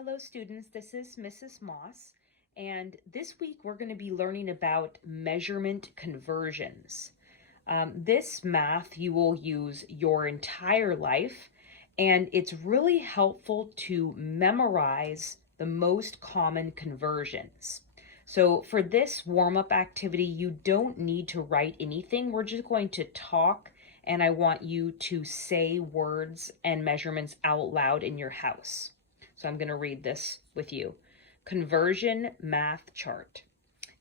Hello students, this is Mrs. Moss, and this week we're going to be learning about measurement conversions. This math you will use your entire life, and it's really helpful to memorize the most common conversions. So for this warm-up activity, you don't need to write anything. We're just going to talk, and I want you to say words and measurements out loud in your house. So I'm going to read this with you. Conversion math chart.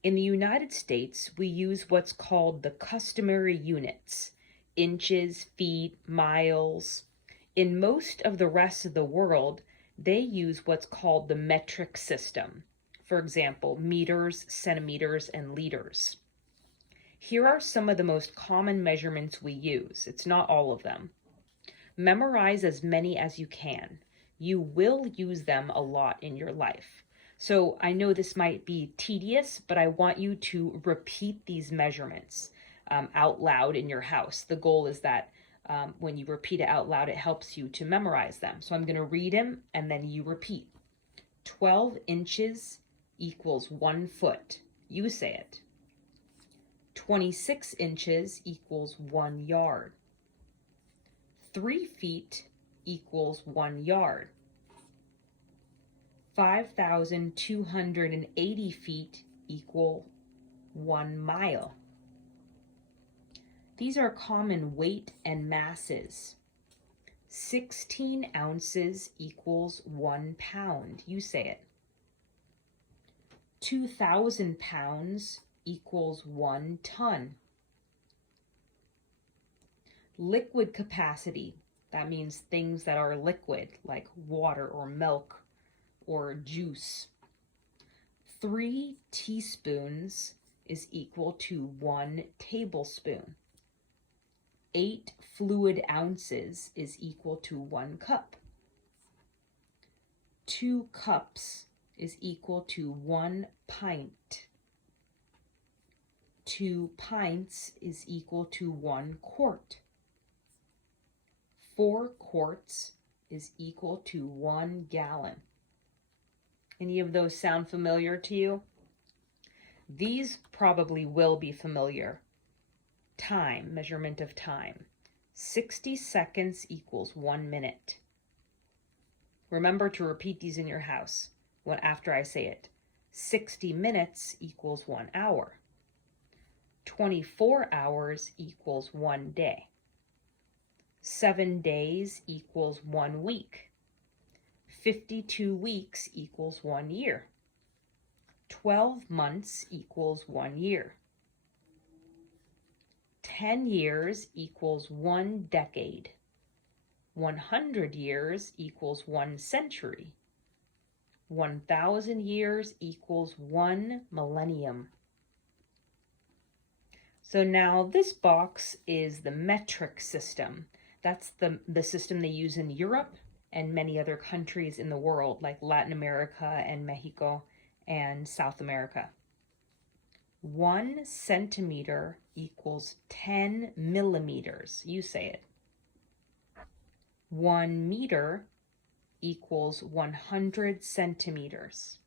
In the United States, we use what's called the customary units: inches, feet, miles. In most of the rest of the world, they use what's called the metric system. For example, meters, centimeters, and liters. Here are some of the most common measurements we use. It's not all of them. Memorize as many as you can. You will use them a lot in your life. So I know this might be tedious, but I want you to repeat these measurements out loud in your house. The goal is that when you repeat it out loud, it helps you to memorize them. So I'm going to read them and then you repeat. 12 inches equals 1 foot. You say it. 26 inches equals 1 yard. 3 feet equals 1 yard. 5,280 feet equal 1 mile. These are common weight and masses. 16 ounces equals 1 pound. You say it. 2,000 pounds equals 1 ton. Liquid capacity. That means things that are liquid, like water or milk or juice. 3 teaspoons is equal to 1 tablespoon. 8 fluid ounces is equal to 1 cup. 2 cups is equal to 1 pint. 2 pints is equal to 1 quart. 4 quarts is equal to 1 gallon. Any of those sound familiar to you? These probably will be familiar. Time, measurement of time. 60 seconds equals 1 minute. Remember to repeat these in your house after I say it. 60 minutes equals 1 hour. 24 hours equals 1 day. 7 days equals 1 week. 52 weeks equals 1 year. 12 months equals 1 year. 10 years equals 1 decade. 100 years equals 1 century. 1,000 years equals 1 millennium. So now this box is the metric system. That's the system they use in Europe and many other countries in the world, like Latin America and Mexico and South America. 1 centimeter equals 10 millimeters. You say it. 1 meter equals 100 centimeters.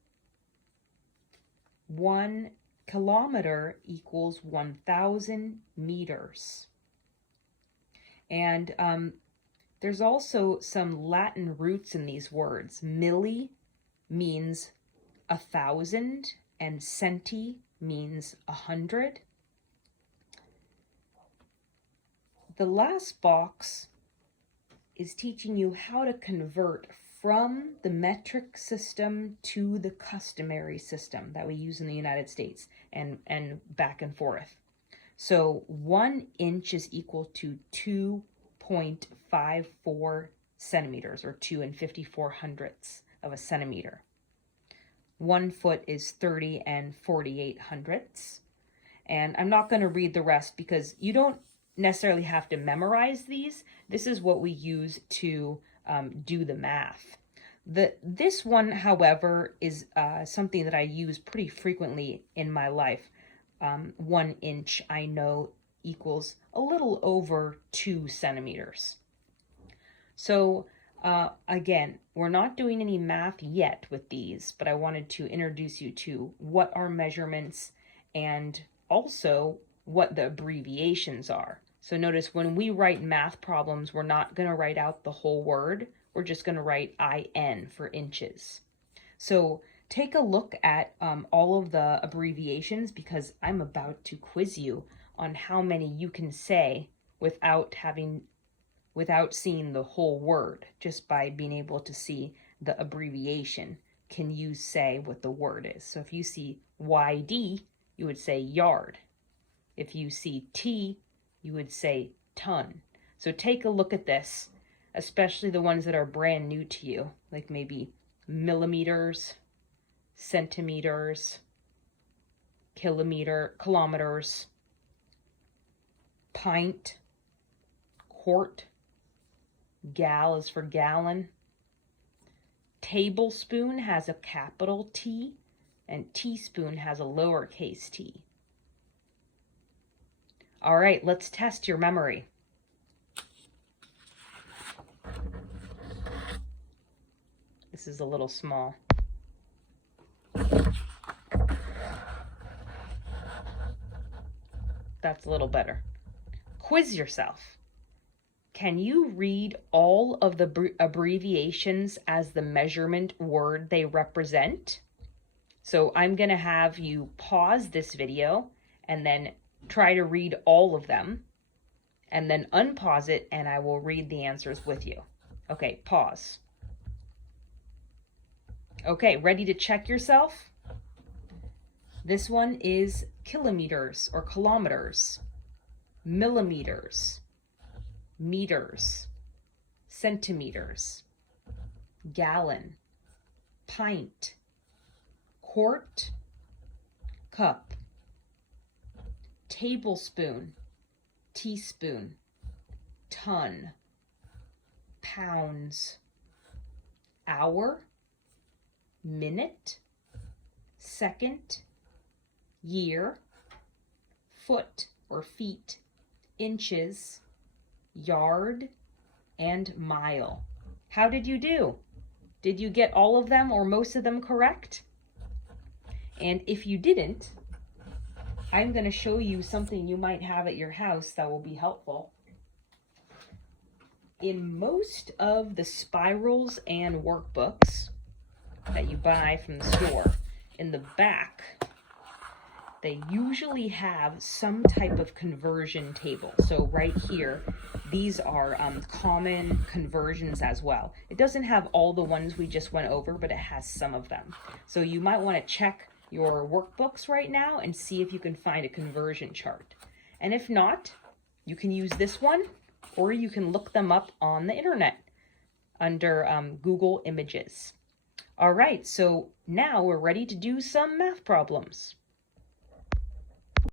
1 kilometer equals 1,000 meters. And there's also some Latin roots in these words. Milli means 1,000 and centi means 100. The last box is teaching you how to convert from the metric system to the customary system that we use in the United States and back and forth. So 1 inch is equal to 2.54 centimeters, or 2 54 hundredths of a centimeter. 1 foot is 30 48 hundredths. And I'm not going to read the rest because you don't necessarily have to memorize these. This is what we use to do the math. This one, however, is something that I use pretty frequently in my life. 1 inch, I know, equals a little over 2 centimeters. So Again, we're not doing any math yet with these, but I wanted to introduce you to what are measurements and also what the abbreviations are. So notice when we write math problems, we're not going to write out the whole word. We're just going to write IN for inches. So take a look at all of the abbreviations because I'm about to quiz you on how many you can say without seeing the whole word, just by being able to see the abbreviation. Can you say what the word is? So if you see YD, you would say yard. If you see T, you would say ton. So take a look at this, especially the ones that are brand new to you, like maybe millimeters, centimeters, kilometers, pint, quart, gal is for gallon. Tablespoon has a capital T and teaspoon has a lowercase t. All right, let's test your memory. This is a little small. That's a little better. Quiz yourself. Can you read all of the abbreviations as the measurement word they represent? So I'm going to have you pause this video and then try to read all of them, and then unpause it and I will read the answers with you. Okay, pause. Okay, ready to check yourself? This one is kilometers or kilometers, millimeters, meters, centimeters, gallon, pint, quart, cup, tablespoon, teaspoon, ton, pounds, hour, minute, second, year, foot or feet, inches, yard, and mile. How did you do? Did you get all of them or most of them correct? And if you didn't, I'm going to show you something you might have at your house that will be helpful. In most of the spirals and workbooks that you buy from the store, in the back, they usually have some type of conversion table. So right here, these are common conversions as well. It doesn't have all the ones we just went over, but it has some of them. So you might want to check your workbooks right now and see if you can find a conversion chart. And if not, you can use this one, or you can look them up on the internet under Google Images. All right, so now we're ready to do some math problems.